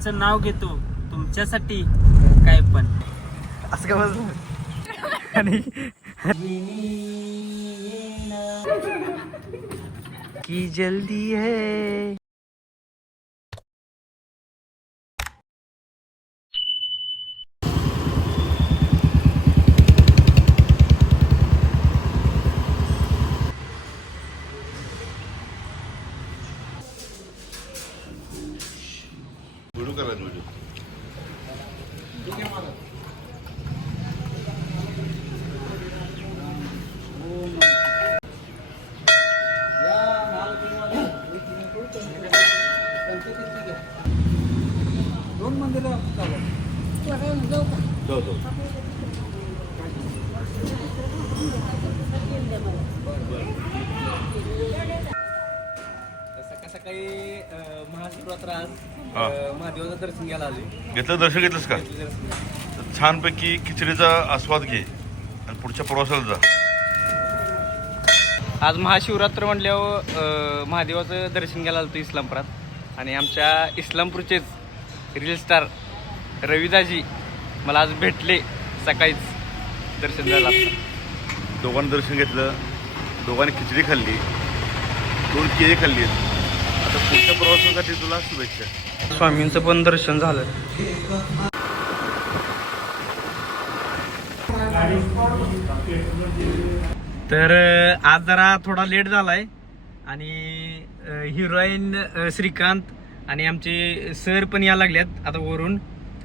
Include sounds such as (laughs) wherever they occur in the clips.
चं नाव घेतो. तुमच्यासाठी काय पण. असं का बसलं आणि की जल्दी है. सकाळ अं, महाशिवरात्र आज हा. अं, महादेवाचं दर्शन घ्यायला आले घेतलं दर्शन घेतलंस का? तर छानपैकी खिचडीचा आस्वाद घे आणि पुढच्या प्रवासाला जा. आज महाशिवरात्र म्हणल्यावर अं, महादेवाचं दर्शन घ्यायला आलो इस्लामपुरात. आणि आमच्या इस्लामपूरचेच रील स्टार रविदाजी मला आज भेटले सकाळीच दर्शन झालं दोघांनी दर्शन घेतलं. दोघांनी खिचडी खाल्ली. दोन केळी खाल्ली. आता पुढच्या प्रवासासाठी तुला शुभेच्छा. स्वामींचं पण दर्शन झालं. तर आज जरा थोडा लेट झालाय. आणि हिरोईन श्रीकांत आणि आमचे सर पण यायला लागल्यात आता वरून.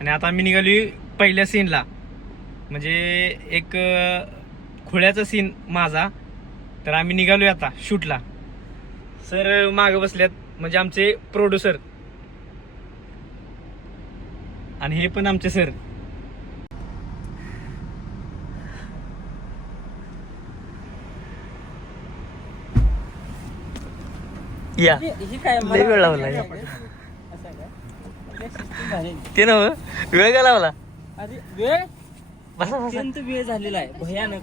आणि आता आम्ही निघाली पहिल्या सीनला. म्हणजे एक खुळ्याचा खोळ्याचा सीन माझा. तर आम्ही निघालो आता शूटला. सर मागं बसल्यात. म्हणजे आमचे प्रोड्युसर आणि हे पण आमचे सर या. लय वेळ लावला. ते ना वेळ काय लावला? अरे वेळ? अत्यंत वेळ झालेला आहे. भयानक.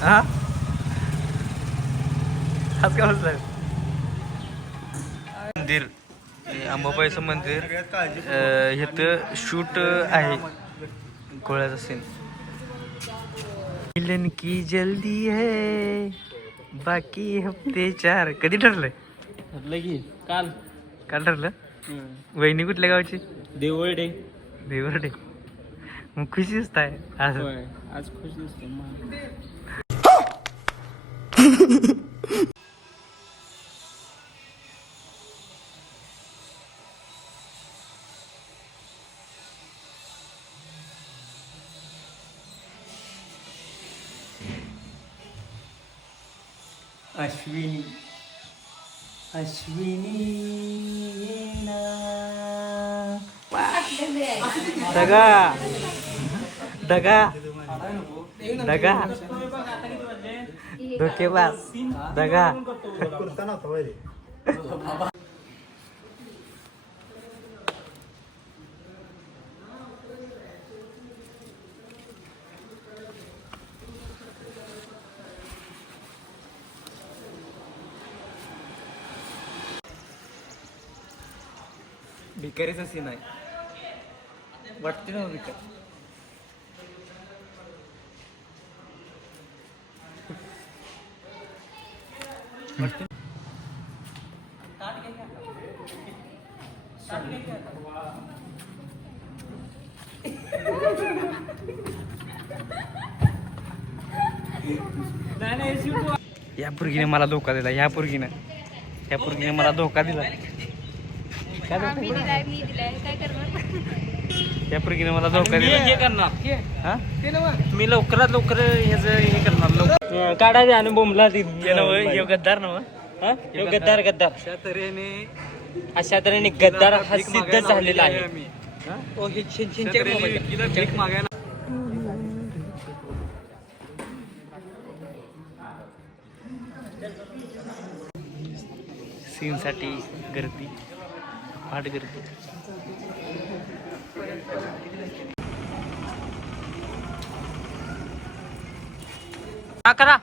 हा? आज का बसलाय मंदिर हे अंबाबाईचं मंदिर इथं शूट आहे. गोळ्याचा सीन मिलन की जल्दी है बाकी हफ्ते चार. कधी ठरलंय? ठरलं की काल. काल ठरलं? वहिनी कुठल्या गावची? देवळ डे देवर्डे मग खुशी दिसताय. आज. आज खुश दिसतो अश्विनी. अश्विनी दगा. दगा. दगा. धोकेबाज दगा. भिकारीचा सीन आहे. वाटते ना भिकार या पोरगीने मला धोका दिला या पोरगीनं. या पोरगीने मला धोका दिला. मी दिलाय मी दिलाय. काय करणार या पोरगीने मला धोका दिला. हे करणार हा? मी लवकरात लवकर ह्याच हे करणार लवकर. काढायचे आणि बोंबला ती. हे गद्दार नव. हा? ह्यो गद्दार. गद्दार अशा तऱ्हेने अशा तऱ्हेने गद्दार हा सिद्ध झालेला आहे. ओ, हे? सीनसाठी गर्दी. वाट गर्दी करा.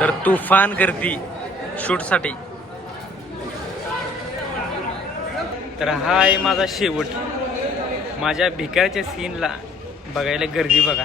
तर तुफान गर्दी शूटसाठी. तर हा आहे माझा शेवट. माझ्या भिकाऱ्याच्या सीनला बघायला गर्दी बघा.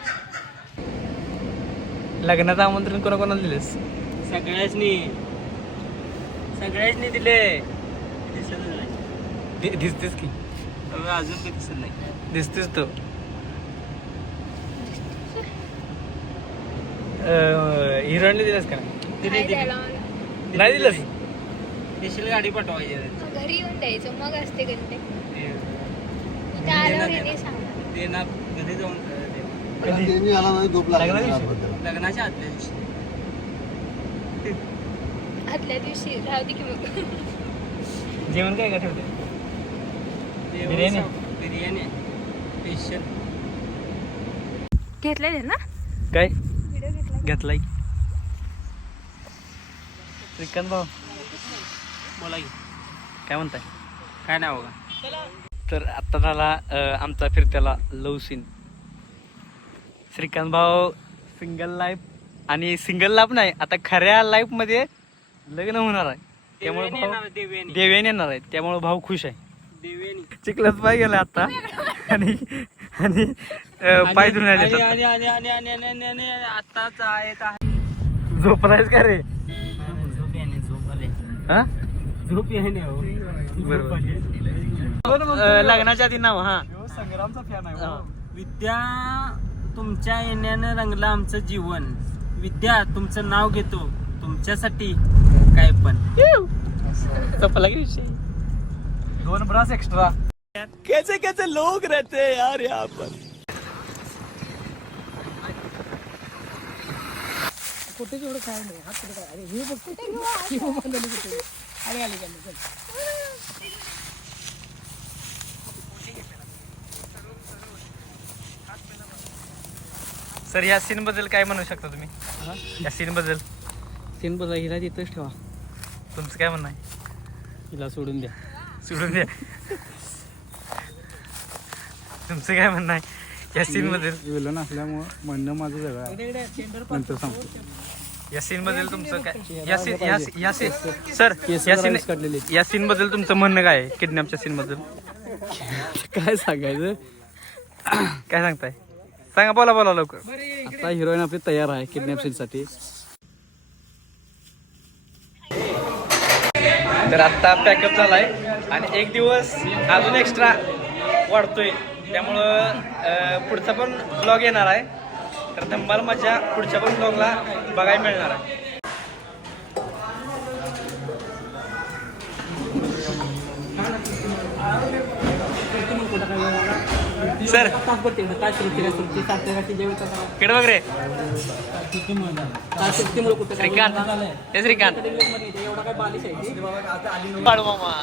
लग्नाचं आमंत्रण कोणाकोणाला दिलंस? सगळ्याचनी सगळ्याचनी दिले. दिसत नाही. दि- दिसतेस की. अगं, अजून काही दिसत नाही. दिसतेस तो. हिरोईनला दिलंस का दिले नाही दिले. द्यायला मला. नाही दिलंस? देशील गाडी पाठवायची घरी येऊन द्यायचं. मग असते घंटे ते- आल्यावर ते ना घरी जाऊन दे. कधी? त्यांनी आला नाही झोप लग्नाच्या लागली दिवशी? लग्नाच्या आदल्या दिवशी. आदल्या दिवशी. राहू दे की मग. जेवण काय का ठेवते बिर्याणी? बिर्याणी. स्पेशल ना? काय? घेतलाय श्रीकांत भाऊ. बोला की. काय म्हणताय? काय नाही बघा. तर आत्ता झाला आमचा फिरत्याला लव सीन श्रीकांत भाऊ सिंगल लाईफ आणि सिंगल लाईफ नाही आता खऱ्या लाईफमध्ये लग्न होणार आहे. त्यामुळे भाऊ देव्याने येणार आहे. त्यामुळे भाऊ खुश आहे. चिखलात पाय गेला आता. आणि आणि पाय आणि आताच आहे झोपलायस का रे? झोप हा? लग्नाच्या आधी नाव हा. संग्रामचा फॅन आहे हा. विद्या तुमच्या येण्यानं रंगलं आमचं जीवन विद्या तुमचं नाव घेतो तुमच्यासाठी काय पण विषय दोन ब्रास एक्स्ट्रा कैसे कैसे लोग रहते हैं यार यहाँ पर सर या सीन बद्दल काय म्हणू शकता तुम्ही? या सीन बद्दल. तीन बोला हिला तिथंच ठेवा. तुमचं काय म्हणणं आहे? हिला सोडून द्या. सोडून द्या. तुमचं काय म्हणणं आहे? या सीन बद्दल. विलन असल्यामुळं म्हणणं माझं वेगळं आहे. नंतर सांगतो. या सीन बद्दल तुमचं काय या सीन या सीन सर या सीन या सीन बद्दल तुमचं म्हणणं काय आहे? किडनॅपच्या सीन बद्दल. (laughs) काय सांगायचं? काय सांगताय? सांगा बोला बोला लवकर. आता हिरोईन आपली तयार आहे किडनॅपसाठी तर आत्ता पॅकअप झालाय आणि एक दिवस अजून एक्स्ट्रा वाढतोय. त्यामुळं पुढचा पण ब्लॉग येणार आहे. तर धम्माल माझ्या पुढच्या पण ब्लॉगला बघायला मिळणार आहे. सर. काय बघ रे. श्रीकांत. श्रीकांत. बाळू मामा.